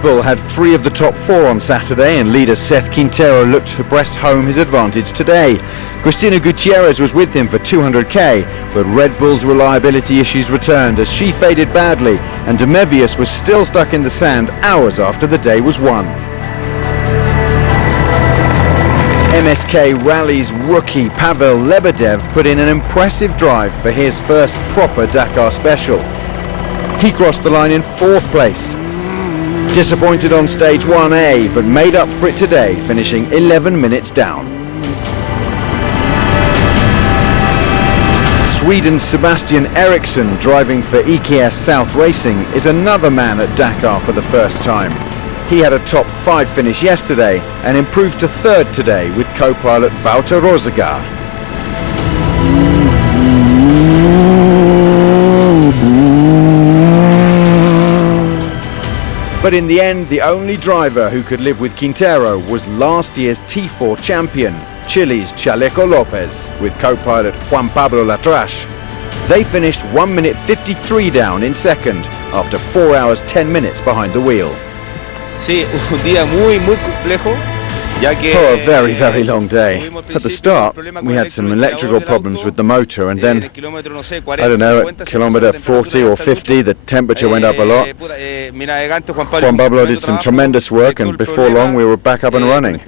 Red Bull had 3 of the top 4 on Saturday, and leader Seth Quintero looked to press home his advantage today. Cristina Gutierrez was with him for 200k, but Red Bull's reliability issues returned as she faded badly, and Demevius was still stuck in the sand hours after the day was won. MSK Rally's rookie Pavel Lebedev put in an impressive drive for his first proper Dakar special. He crossed the line in 4th place. Disappointed on stage 1A, but made up for it today, finishing 11 minutes down. Sweden's Sebastian Eriksson, driving for EKS South Racing, is another man at Dakar for the first time. He had a top 5 finish yesterday and improved to 3rd today with co-pilot Wouter Rosegaard. But in the end, the only driver who could live with Quintero was last year's T4 champion, Chile's Chaleco Lopez, with co-pilot Juan Pablo Latrache. They finished 1 minute 53 down in second after 4 hours 10 minutes behind the wheel. Sí, un día muy complejo. Oh, a very, very long day. At the start, we had some electrical problems with the motor, and then, I don't know, at kilometer 40 or 50, the temperature went up a lot. Juan Pablo did some tremendous work, and before long, we were back up and running.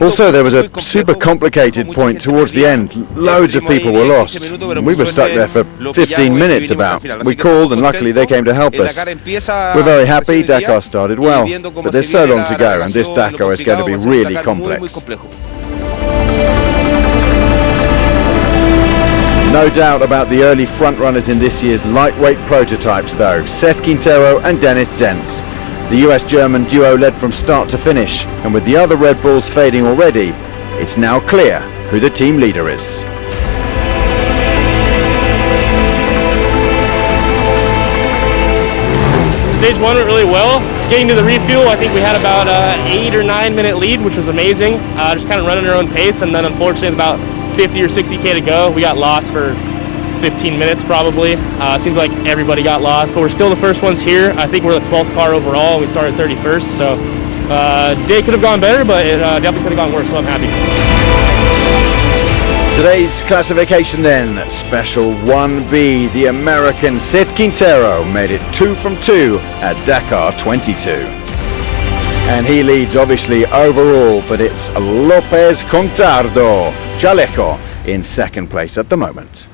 Also, there was a super complicated point towards the end. Loads of people were lost. We were stuck there for 15 minutes about. We called, and luckily they came to help us. We're very happy. Dakar started well, but there's so long to go, and this Dakar is going to be really complex. No doubt about the early frontrunners in this year's lightweight prototypes, though. Seth Quintero and Dennis Zentz. The US-German duo led from start to finish, and with the other Red Bulls fading already, it's now clear who the team leader is. Stage 1 went really well. Getting to the refuel, I think we had about an 8 or 9 minute lead, which was amazing. Just kind of running our own pace, and then unfortunately about 50 or 60k to go, we got lost for 15 minutes probably. Seems like everybody got lost, but we're still the first ones here. I think we're the 12th car overall, and we started 31st, so day could have gone better, but it definitely could have gone worse, so I'm happy. Today's classification then, Special 1B, the American Seth Quintero made it 2 from 2 at Dakar 22. And he leads obviously overall, but it's Lopez Contardo, Chaleco, in 2nd place at the moment.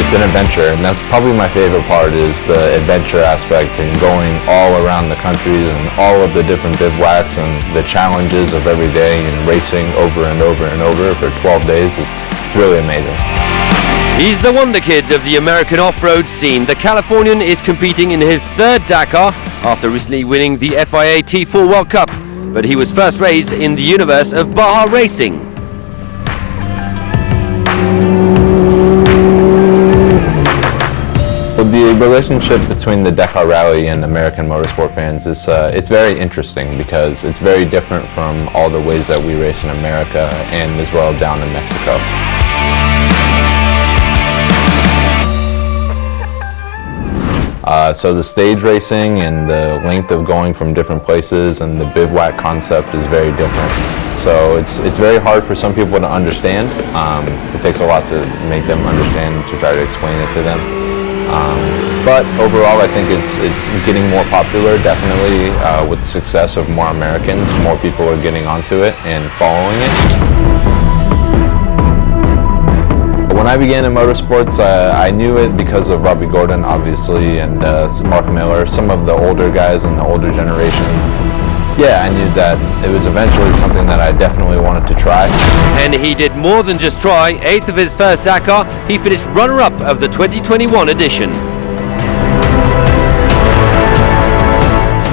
It's an adventure, and that's probably my favorite part, is the adventure aspect and going all around the countries and all of the different bivouacs and the challenges of every day and racing over and over and over for 12 days. It's really amazing. He's the wonder kid of the American off-road scene. The Californian is competing in his 3rd Dakar after recently winning the FIA T4 World Cup, but he was first raised in the universe of Baja racing. Well, the relationship between the Dakar Rally and American motorsport fans is it's very interesting because it's very different from all the ways that we race in America and as well down in Mexico. So the stage racing and the length of going from different places and the bivouac concept is very different. So it's very hard for some people to understand. It takes a lot to make them understand, to try to explain it to them. But overall, I think it's getting more popular, definitely, with the success of more Americans. More people are getting onto it and following it. When I began in motorsports, I knew it because of Robbie Gordon, obviously, and Mark Miller, some of the older guys in the older generation. Yeah, I knew that it was eventually something that I definitely wanted to try. And he did more than just try. 8th of his first Dakar, he finished runner-up of the 2021 edition.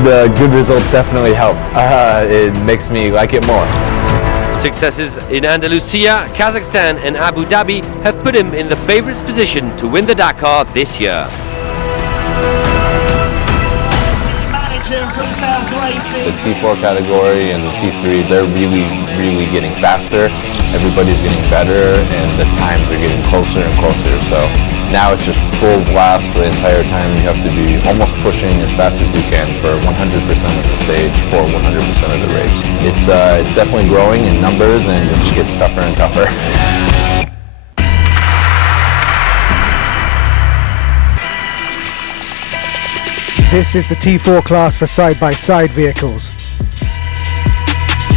The good results definitely help. It makes me like it more. Successes in Andalusia, Kazakhstan and Abu Dhabi have put him in the favourites position to win the Dakar this year. Manager The T4 category and the T3, they're really getting faster. Everybody's getting better and the times are getting closer and closer. So now it's just full blast the entire time. You have to be almost pushing as fast as you can for 100% of the stage for 100% of the race. It's definitely growing in numbers and it just gets tougher and tougher. This is the T4 class for side-by-side vehicles.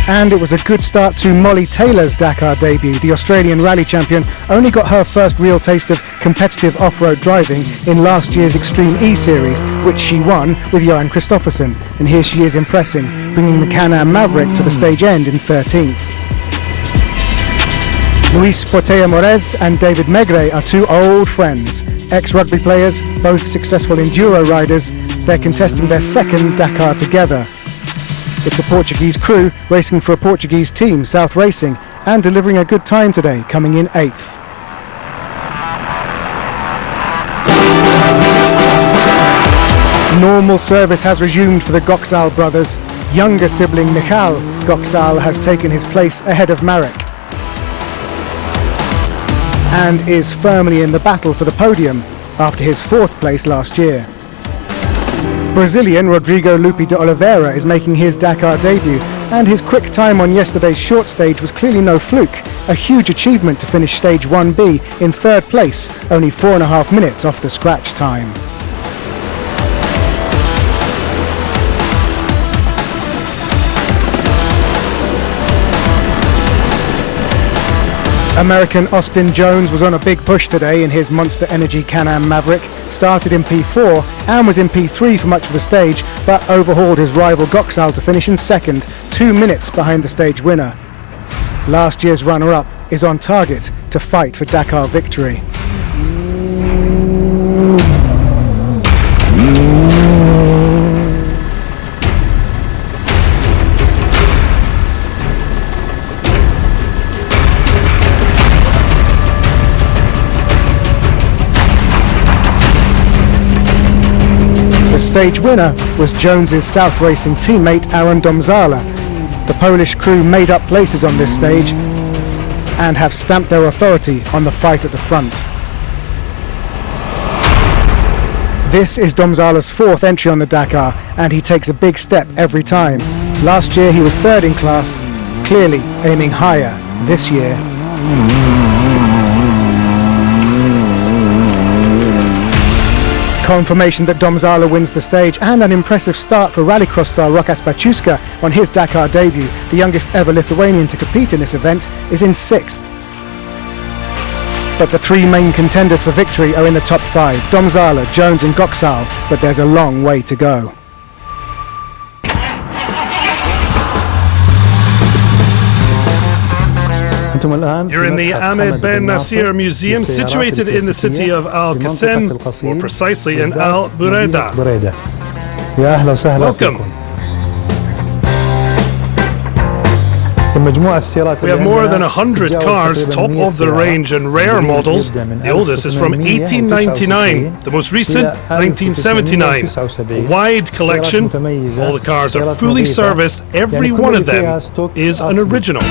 And it was a good start to Molly Taylor's Dakar debut. The Australian rally champion only got her first real taste of competitive off-road driving in last year's Extreme E Series, which she won with Johan Kristoffersen. And here she is impressing, bringing the Can-Am Maverick to the stage end in 13th. Luis Portella Morez and David Megre are two old friends. Ex-rugby players, both successful enduro riders, they're contesting their second Dakar together. It's a Portuguese crew racing for a Portuguese team, South Racing, and delivering a good time today, coming in 8th. Normal service has resumed for the Goxal brothers. Younger sibling Michal Goxal has taken his place ahead of Marek and is firmly in the battle for the podium after his 4th place last year. Brazilian Rodrigo Lupi de Oliveira is making his Dakar debut, and his quick time on yesterday's short stage was clearly no fluke. A huge achievement to finish stage 1B in 3rd place, only 4.5 minutes off the scratch time. American Austin Jones was on a big push today in his Monster Energy Can-Am Maverick. Started in P4 and was in P3 for much of the stage, but overhauled his rival Goxal to finish in 2nd, 2 minutes behind the stage winner. Last year's runner-up is on target to fight for Dakar victory. The stage winner was Jones's South Racing teammate Aaron Domzala. The Polish crew made up places on this stage and have stamped their authority on the fight at the front. This is Domzala's 4th entry on the Dakar, and he takes a big step every time. Last year he was 3rd in class, clearly aiming higher this year. Confirmation that Domzala wins the stage, and an impressive start for rallycross star Rokas Baciuska on his Dakar debut. The youngest ever Lithuanian to compete in this event is in 6th. But the 3 main contenders for victory are in the top 5, Domzala, Jones and Goxal, but there's a long way to go. You're in the Ahmed Ben Nasir Museum, situated in the city of Al Qasem, more precisely in Al Bureda. Welcome. We have more than 100 cars, top of the range and rare models. The oldest is from 1899, the most recent 1979. A wide collection. All the cars are fully serviced. Every one of them is an original.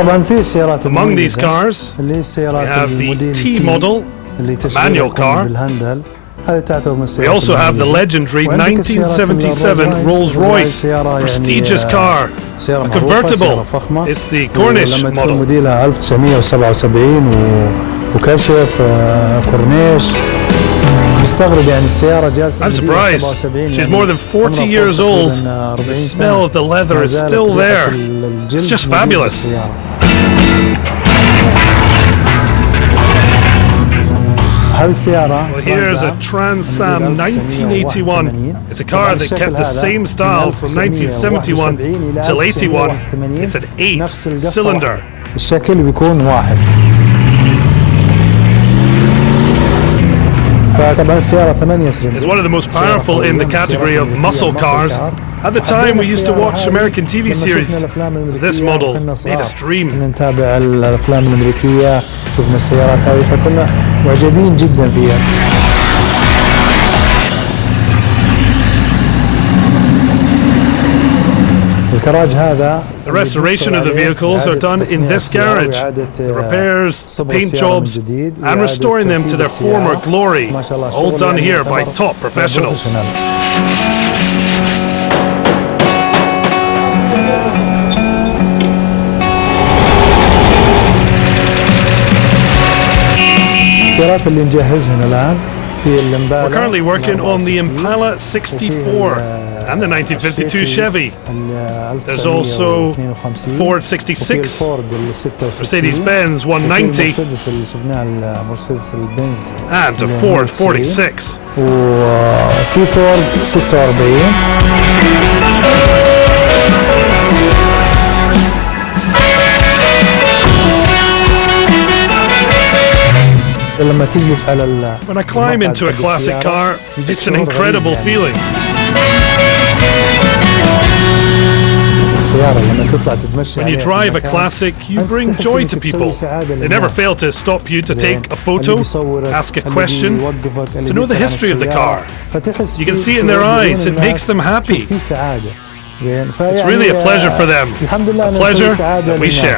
Among these cars, we have the T model, a manual car. We also have the legendary 1977 Rolls-Royce, prestigious car, a convertible. It's the Cornish model. I'm surprised. She's more than 40 years old. The smell of the leather is still there. It's just fabulous. Well, here's a Trans-Am 1981. It's a car that kept the same style from 1971 till 81. It's an 8-cylinder. It's one of the most powerful in the category of muscle cars. At the time, we used to watch American TV series. This model made us dream. شفنا السيارات هذه فكنا معجبين جدا فيها. The restoration of the vehicles are done in this garage. The repairs, paint jobs, and restoring them to their former glory, all done here by top professionals. We're currently working on the Impala 64 and the 1952 Chevy. There's also Ford 66, Mercedes-Benz 190, and a Ford 46. وفي فورد 46. When I climb into a classic car, it's an incredible feeling. When you drive a classic, you bring joy to people. They never fail to stop you to take a photo, ask a question, to know the history of the car. You can see it in their eyes, it makes them happy. It's really a pleasure for them, a pleasure that we share.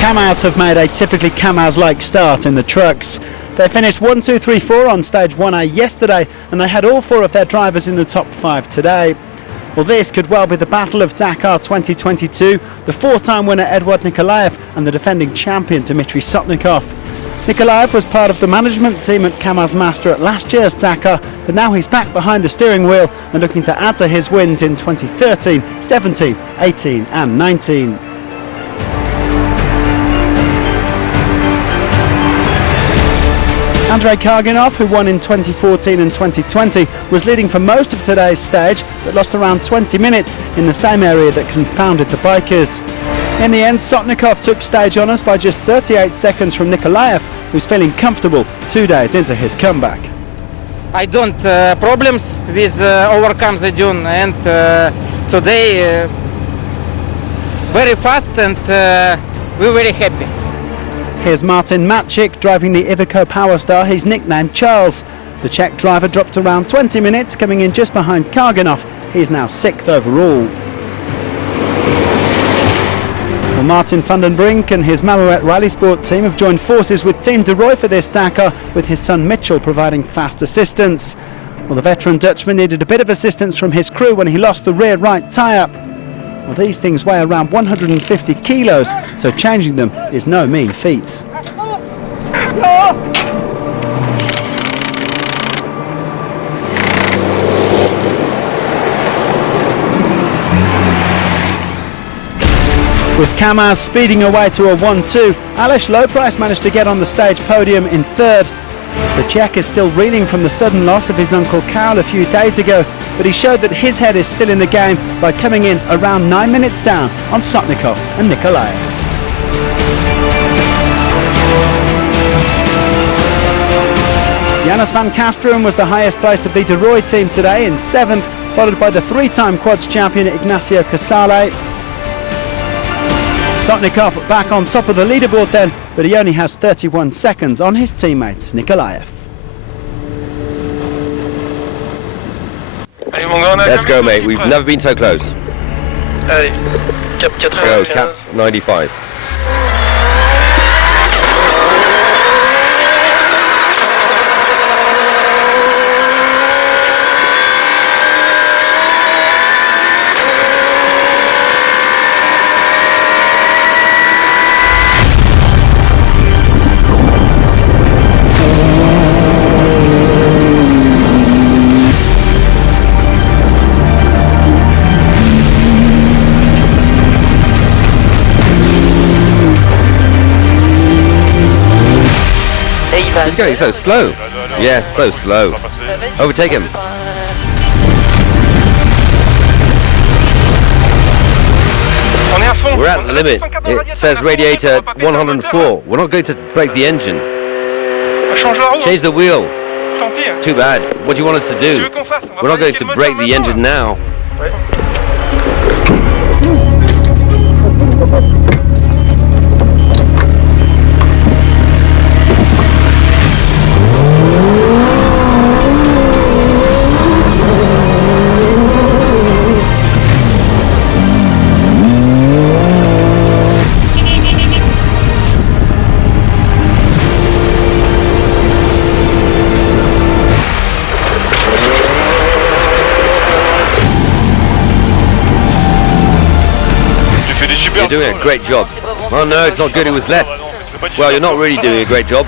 Kamaz have made a typically Kamaz-like start in the trucks. They finished 1, 2, 3, 4 on stage 1A yesterday, and they had all 4 of their drivers in the top 5 today. Well, this could well be the battle of Dakar 2022, the 4-time winner Eduard Nikolaev and the defending champion Dmitry Sotnikov. Nikolaev was part of the management team at Kamaz Master at last year's Dakar, but now he's back behind the steering wheel and looking to add to his wins in 2013, 17, 18 and 19. Andrei Karginov, who won in 2014 and 2020, was leading for most of today's stage, but lost around 20 minutes in the same area that confounded the bikers. In the end, Sotnikov took stage honours by just 38 seconds from Nikolaev, who's feeling comfortable 2 days into his comeback. I don't problems with overcome the dune, and today very fast, and we're very happy. Here's Martin Matchik driving the Iveco Powerstar. He's nicknamed Charles. The Czech driver dropped around 20 minutes, coming in just behind Karganov. He's now 6th overall. Well, Martin van den Brink and his Mamoret Rally Sport team have joined forces with Team de Roy for this Dakar, with his son Mitchell providing fast assistance. Well, the veteran Dutchman needed a bit of assistance from his crew when he lost the rear right tyre. Well, these things weigh around 150 kilos, so changing them is no mean feat. With Kamaz speeding away to a 1-2, Aleš Lowprice managed to get on the stage podium in 3rd. The Czech is still reeling from the sudden loss of his uncle Karl a few days ago, but he showed that his head is still in the game by coming in around 9 minutes down on Sotnikov and Nikolaev. Janus van Kasteren was the highest placed of the de Roy team today in 7th, followed by the 3-time quads champion Ignacio Casale. Sotnikov back on top of the leaderboard then, but he only has 31 seconds on his teammate Nikolaev. Let's go, mate. We've never been so close. Go, cap 95. He's going so slow. Yes, so slow. Overtake him. We're at the limit. It says radiator 104. We're not going to break the engine. Change the wheel. Too bad. What do you want us to do? We're not going to break the engine now. You're doing a great job. Oh no, it's not good, it was left. Well, you're not really doing a great job.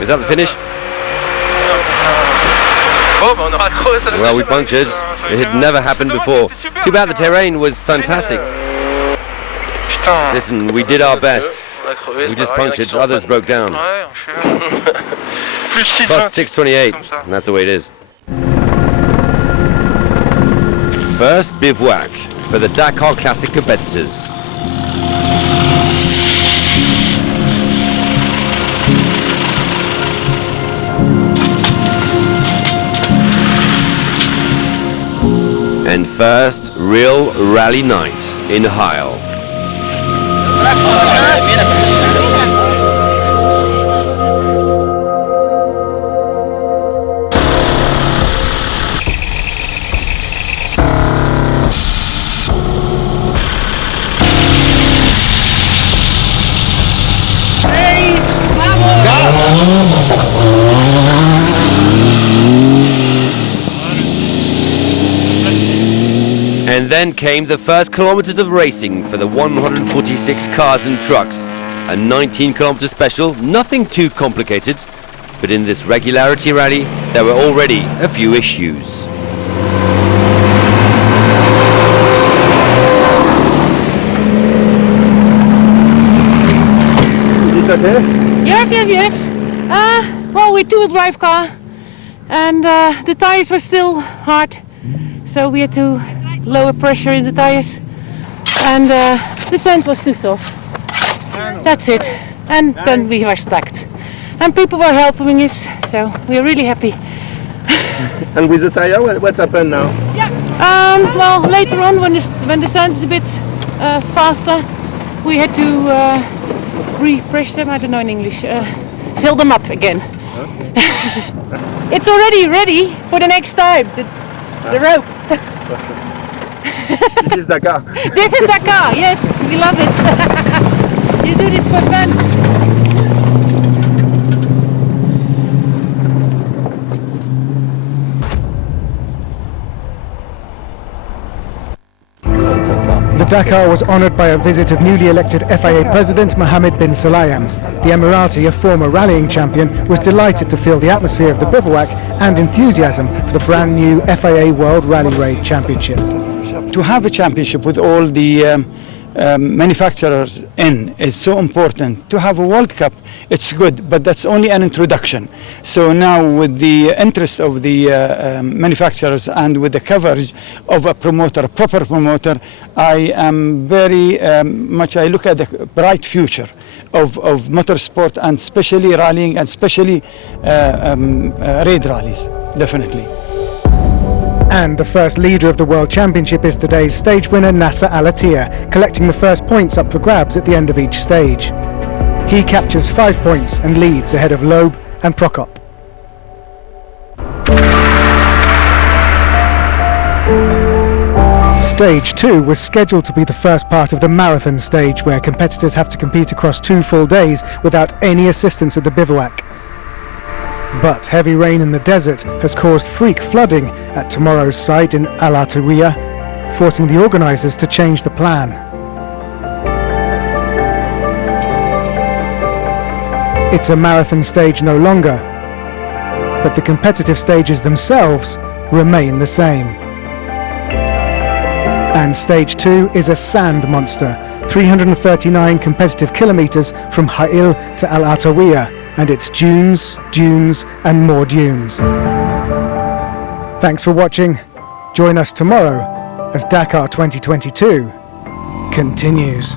Is that the finish? Well, we punctured. It had never happened before. Too bad the terrain was fantastic. Listen, we did our best. We just punctured, others broke down. Plus 628, and that's the way it is. First bivouac for the Dakar Classic competitors. And first real rally night in Heil. And then came the first kilometers of racing for the 146 cars and trucks. A 19-kilometer special, nothing too complicated, but in this regularity rally, there were already a few issues. Is it okay? Yes. Well, we're two-wheel-drive car, and the tires were still hard, so we had to lower pressure in the tires, and the sand was too soft. That's it. And then we were stacked, and people were helping us, so we're really happy. And with the tire, what's happened now? Well, later on, when the sand is a bit faster, we had to refresh them. I don't know in English. Fill them up again. It's already ready for the next time. The rope. This is Dakar. This is Dakar, yes, we love it. You do this for fun. The Dakar was honoured by a visit of newly elected FIA President Mohammed bin Sulayem. The Emirati, a former rallying champion, was delighted to feel the atmosphere of the bivouac and enthusiasm for the brand new FIA World Rally Raid Championship. To have a championship with all the manufacturers in is so important. To have a World Cup, it's good, but that's only an introduction. So now with the interest of the manufacturers and with the coverage of a promoter, a proper promoter, I am very much, I look at the bright future of motorsport, and especially rallying, and especially raid rallies, definitely. And the first leader of the World Championship is today's stage winner Nasser Al-Attiyah, collecting the first points up for grabs at the end of each stage. He captures 5 points and leads ahead of Loeb and Prokop. Stage 2 was scheduled to be the first part of the marathon stage, where competitors have to compete across 2 full days without any assistance at the bivouac. But heavy rain in the desert has caused freak flooding at tomorrow's site in Al-Attiyah, forcing the organisers to change the plan. It's a marathon stage no longer, but the competitive stages themselves remain the same. And stage 2 is a sand monster, 339 competitive kilometres from Ha'il to Al Atawiya, and it's dunes, dunes and more dunes. Thanks for watching. Join us tomorrow as Dakar 2022 continues.